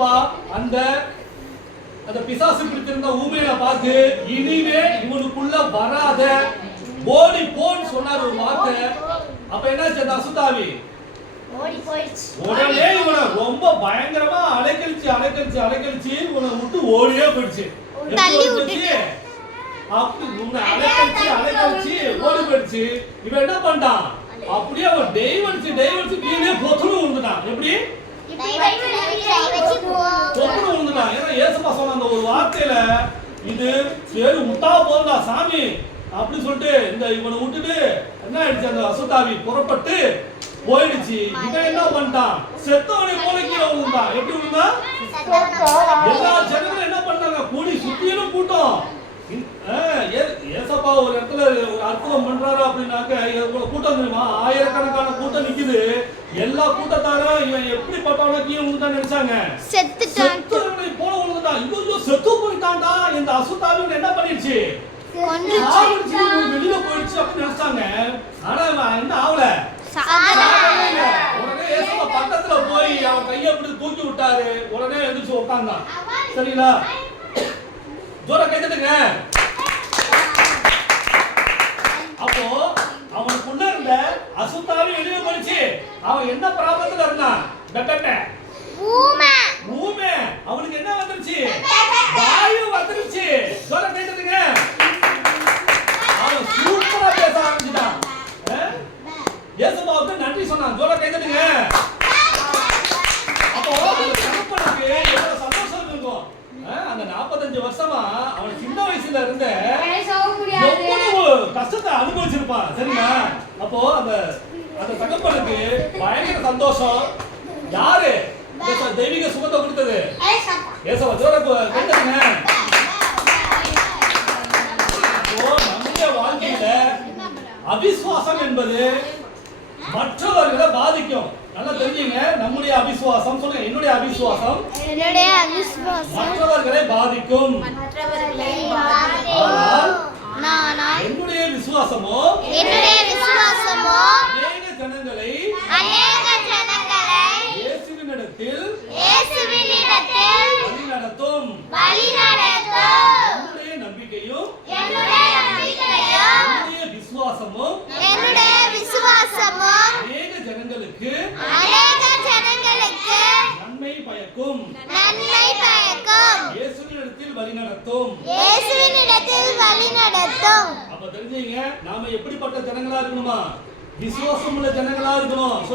ஏசப்பா அந்த அந்த பிசாசு பிடித்திருந்த ஊமையில பார்த்து இனிமே இவனுக்குள்ள வராத ஓடி போன்னு சொன்னார் ஒரு வார்த்தை. அப்ப என்னாச்சு அந்த அசுத்தாவி போயிடுச்சு. உடனே இவனை ரொம்ப பயங்கரமா அலைக்கழிச்சு அலைக்கழிச்சு அலைக்கழிச்சு இவனை விட்டு ஓடியே போயிடுச்சு? அப்படி உன்னை அலைக்கழிச்சு அலைக்கழிச்சு ஓடி போயிடுச்சு. இவன் என்ன பண்ணிட்டான் அப்படியே அவன் டெய்வடிச்சு டெய்வடிச்சு கீழே பொத்துன்னு விழுந்துட்டான் எப்படி இப்படி வச்சு கை வச்சு போ பொத்துன்னு விழுந்துட்டான் ஏன்னா ஏசப்பா சொன்ன அந்த ஒரு இது சரி விட்டா போதுடா சாமி. அப்படின்னு சொல்லிட்டு இந்த இவனை விட்டுட்டு என்ன ஆயிடுச்சு அந்த அசுத்தாவி புறப்பட்டு போயிடுச்சு. இவன் என்ன பண்ணிட்டான்? செத்தவனை போல கீழே விழுந்தான். எப்படி விழுந்தான்? எல்லா ஜனங்களும் என்ன பண்ணாங்க கூடி சுத்தியிலும் கூட்டம். ஏசப்பா ஒரு இடத்துல ஒரு அற்புதம் பண்றாரு அப்படின்னாக்க கூட்டம் தெரியுமா? ஆயிரக்கணக்கான கூட்டம் நிக்குது. எல்லா கூட்டத்தாரும் இவன் எப்படி பட்டவன கீழே விழுந்தான் நினைச்சாங்க. வெளியில போயிடுச்சு அப்படின்னு நினைச்சாங்க. ஆனா என்ன இல்ல. உடனே பக்கத்துல போய் அவன் கையை அப்படி தூக்கி விட்டாரு. உடனே எந்திரிச்சு உட்கார்ந்தான். சரிங்களா? ஜோர கை தட்டுங்க. அப்போ அவனுக்குள்ள இருந்த அசுத்தாவி வெளியே போயிடுச்சு. அவன் என்ன பிராபத்துல இருந்தான்? பெப்பெப்ப இயேசுபாவுக்கு நன்றி சொன்னான் ஜோர கை தட்டுங்க அப்போ அந்த தகப்பனுக்கு எவ்வளவு சந்தோஷம் இருக்கும் அந்த 45 வருஷமா அவன் சின்ன வயசுல இருந்த எவ்வளவு கஷ்டத்தை அனுபவிச்சிருப்பான் சரிங்களா? அப்போ அந்த அந்த தகப்பனுக்கு பயங்கர சந்தோஷம். யாரு? தெய்வீக சுகத்தை கொடுத்தது. ஏசவா ஜோர கேட்டுங்க நம்முடைய வாழ்க்கையில அவிசுவாசம் என்பது மற்றவர்களை பாதிக்கும். நல்லா தெரிஞ்சுங்க நம்முடைய அவிசுவாசம் சொல்லுங்க என்னுடைய அவிசுவாசம்? என்னுடைய மற்றவர்களை பாதிக்கும். மற்றவர்களை ஆனால் நானால் என்னுடைய விசுவாசமோ? என்னுடைய விசுவாசமோ? அநேக ஜனங்களை அநேக ஜனங்களை இயேசுவினிடத்தில் இயேசுவினிடத்தில் வழிநடத்தும். வழிநடத்தும் என்னுடைய நம்பிக்கையும் என்னுடைய நம்பிக்கையும் என்னுடைய விசுவாசமும் என்னுடைய விசுவாசமும் இயேசுவினிடத்தில் வழிநடத்தும் அப்ப தெரிஞ்சுங்க நாம எப்படிப்பட்ட ஜனங்களா இருக்கணுமா? விசுவாசம் உள்ள ஜனங்களா இருக்கணும்.